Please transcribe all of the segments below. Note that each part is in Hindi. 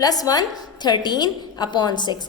+ 1 13/6.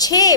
6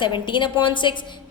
17/6,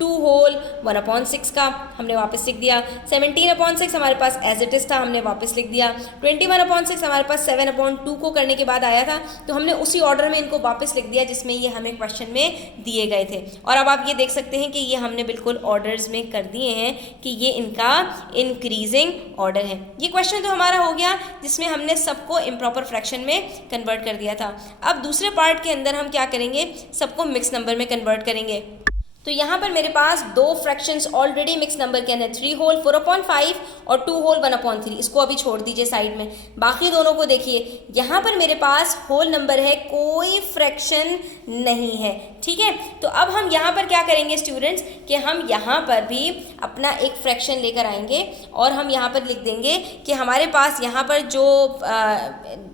2 होल 1/6 का हमने वापस लिख दिया, 17/6 हमारे पास एज इट इज़ था, हमने वापस लिख दिया, 21/6 हमारे पास 7/2 को करने के बाद आया था, तो हमने उसी ऑर्डर में इनको वापस लिख दिया जिसमें ये हमें क्वेश्चन में दिए गए थे। और अब आप ये देख सकते हैं कि ये हमने बिल्कुल ऑर्डर्स में कर दिए हैं कि ये इनका इंक्रीजिंग ऑर्डर है। ये क्वेश्चन तो हमारा हो गया जिसमें हमने सबको इम्प्रॉपर फ्रैक्शन में कन्वर्ट कर दिया था। अब दूसरे पार्ट के अंदर हम क्या करेंगे, सबको मिक्स नंबर में कन्वर्ट करेंगे। तो यहाँ पर मेरे पास दो फ्रैक्शंस ऑलरेडी मिक्स नंबर के अंदर, 3 होल 4/5 और 2 होल 1/3, इसको अभी छोड़ दीजिए साइड में। बाकी दोनों को देखिए, यहाँ पर मेरे पास होल नंबर है, कोई फ्रैक्शन नहीं है, ठीक है। तो अब हम यहाँ पर क्या करेंगे स्टूडेंट्स कि हम यहाँ पर भी अपना एक फ्रैक्शन लेकर आएंगे और हम यहाँ पर लिख देंगे कि हमारे पास यहाँ पर जो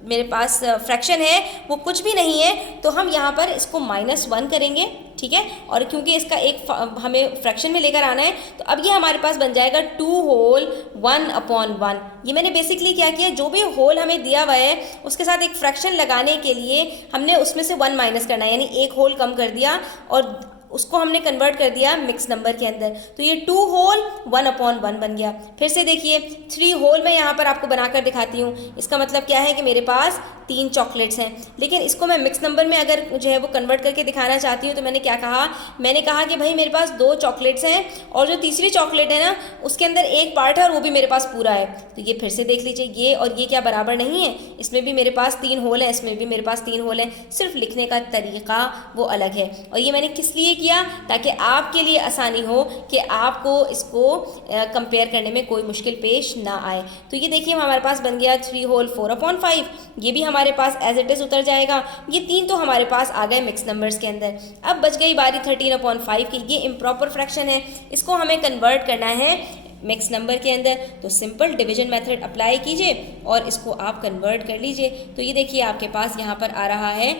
मेरे पास फ्रैक्शन है वो कुछ भी नहीं है, तो हम यहाँ पर इसको -1 करेंगे, ठीक है। और क्योंकि इसका एक हमें फ्रैक्शन में लेकर आना है, तो अब ये हमारे पास बन जाएगा 2 होल 1/1। ये मैंने बेसिकली क्या किया, जो भी होल हमें दिया हुआ है उसके साथ एक फ्रैक्शन लगाने के लिए हमने उसमें से 1 माइनस करना है, यानी एक होल कम कर दिया और उसको हमने कन्वर्ट कर दिया मिक्स नंबर के अंदर। तो ये 2 होल 1/1 बन गया। फिर से देखिए 3 होल मैं यहाँ पर आपको बनाकर दिखाती हूँ। इसका मतलब क्या है कि मेरे पास 3 चॉकलेट्स हैं, लेकिन इसको मैं मिक्स नंबर में अगर जो है वो कन्वर्ट करके दिखाना चाहती हूँ तो मैंने क्या कहा, मैंने कहा कि भाई मेरे पास 2 चॉकलेट्स हैं और जो तीसरी चॉकलेट है ना उसके अंदर एक पार्ट है और वो भी मेरे पास पूरा है। तो ये फिर से देख लीजिए, ये और ये क्या बराबर नहीं है, इसमें भी मेरे पास 3 होल है, इसमें भी मेरे पास 3 होल है, सिर्फ लिखने का तरीका वो अलग है। और ये मैंने किस लिए किया, ताकि आपके लिए आसानी हो कि आपको इसको कंपेयर करने में कोई मुश्किल पेश ना आए। तो ये देखिए हमारे पास बन गया 3 होल 4/5, ये भी हमारे पास एज इट इज़ उतर जाएगा। ये 3 तो हमारे पास आ गए मिक्स नंबर्स के अंदर। अब बच गई बारी 13/5 की, ये इम्प्रॉपर फ्रैक्शन है, इसको हमें कन्वर्ट करना है मिक्स नंबर के अंदर। तो सिंपल डिवीजन मेथड अप्लाई कीजिए और इसको आप कन्वर्ट कर लीजिए। तो ये देखिए आपके पास यहाँ पर आ रहा है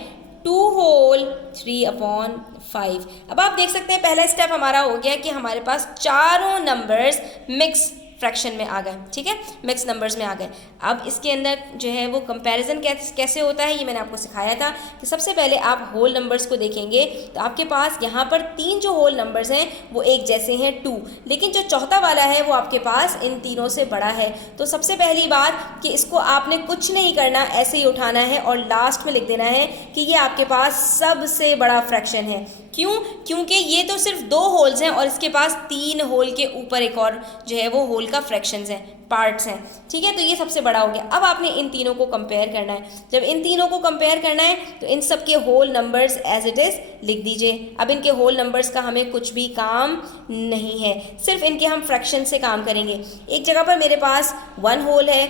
2 होल 3/5। अब आप देख सकते हैं पहला स्टेप हमारा हो गया कि हमारे पास चारों नंबर्स मिक्स फ्रैक्शन में आ गए, ठीक है, मिक्स नंबर्स में आ गए। अब इसके अंदर जो है वो कंपैरिजन कैसे होता है ये मैंने आपको सिखाया था कि सबसे पहले आप होल नंबर्स को देखेंगे तो आपके पास यहाँ पर 3 जो होल नंबर्स हैं वो एक जैसे हैं 2, लेकिन जो चौथा वाला है वो आपके पास इन तीनों से बड़ा है। तो सबसे पहली बात कि इसको आपने कुछ नहीं करना, ऐसे ही उठाना है और लास्ट में लिख देना है कि ये आपके पास सबसे बड़ा फ्रैक्शन है। क्यों? क्योंकि ये तो सिर्फ 2 होल्स हैं और इसके पास 3 होल के ऊपर एक और जो है वो होल का फ्रैक्शंस हैं, पार्ट्स हैं, ठीक है। तो ये सबसे बड़ा हो गया। अब आपने इन तीनों को कंपेयर करना है। जब इन तीनों को कंपेयर करना है तो इन सब के whole numbers as it is लिख दीजिए। अब इनके होल नंबर्स का हमें कुछ भी काम नहीं है, सिर्फ इनके हम फ्रैक्शन से काम करेंगे। एक जगह पर मेरे पास 1 होल है,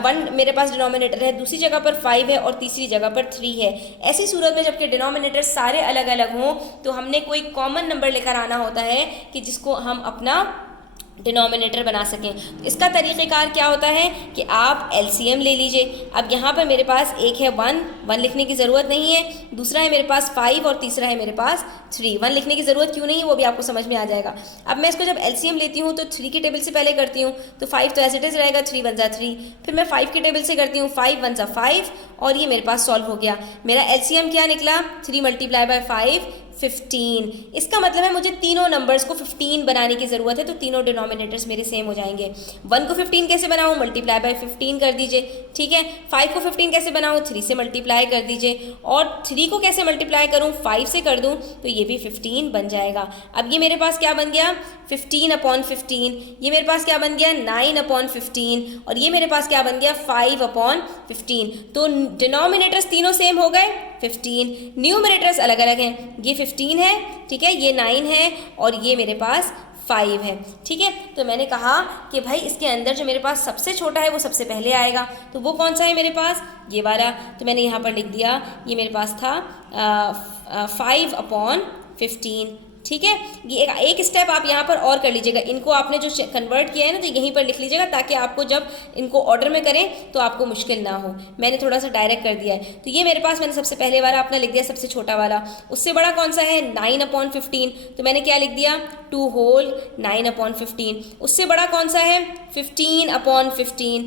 1 मेरे पास डिनोमिनेटर है, दूसरी जगह पर 5 है और तीसरी जगह पर 3 है। ऐसी सूरत में जबकि डिनोमिनेटर सारे अलग अलग हों तो हमने कोई कॉमन नंबर लेकर आना होता है कि जिसको हम अपना डिनोमिनेटर बना सकें। तो इसका तरीक़ेकार क्या होता है कि आप एलसीएम ले लीजिए। अब यहाँ पर मेरे पास एक है 1 लिखने की ज़रूरत नहीं है, दूसरा है मेरे पास 5 और तीसरा है मेरे पास 3। 1 लिखने की ज़रूरत क्यों नहीं है वो भी आपको समझ में आ जाएगा। अब मैं इसको जब एलसीएम लेती हूँ तो 3 की टेबल से पहले करती हूँ तो 5 तो एज इट इज़ रहेगा, 3 1 3। फिर मैं 5 की टेबल से करती हूँ, 5 1 5 और ये मेरे पास सॉल्व हो गया। मेरा एलसीएम क्या निकला, 3 × 5 15। इसका मतलब है मुझे तीनों नंबर्स को 15 बनाने की ज़रूरत है, तो तीनों डिनोमिनेटर्स मेरे सेम हो जाएंगे। 1 को 15 कैसे बनाऊँ, मल्टीप्लाई बाय 15 कर दीजिए, ठीक है। 5 को 15 कैसे बनाऊँ, 3 से मल्टीप्लाई कर दीजिए और 3 को कैसे मल्टीप्लाई करूँ, 5 से कर दूँ तो ये भी 15 बन जाएगा। अब ये मेरे पास क्या बन गया, 15/15। ये मेरे पास क्या बन गया, 9/15 और ये मेरे पास क्या बन गया, 5/15। तो डिनोमिनेटर्स तीनों सेम हो गए 15, न्यूमरेटर्स अलग अलग हैं। ये 15 है, ठीक है, ये 9 है और ये मेरे पास 5 है, ठीक है। तो मैंने कहा कि भाई इसके अंदर जो मेरे पास सबसे छोटा है वो सबसे पहले आएगा, तो वो कौन सा है मेरे पास, ये वाला। तो मैंने यहाँ पर लिख दिया, ये मेरे पास था 5/15, ठीक है। ये एक स्टेप आप यहाँ पर और कर लीजिएगा, इनको आपने जो कन्वर्ट किया है ना तो यहीं पर लिख लीजिएगा ताकि आपको जब इनको ऑर्डर में करें तो आपको मुश्किल ना हो। मैंने थोड़ा सा डायरेक्ट कर दिया है। तो ये मेरे पास मैंने सबसे पहले वाला अपना लिख दिया, सबसे छोटा वाला। उससे बड़ा कौन सा है, 9/15, तो मैंने क्या लिख दिया, 2 होल 9/15। उससे बड़ा कौन सा है, 15/15.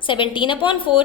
17/4.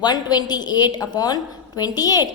128/28.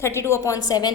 32/7.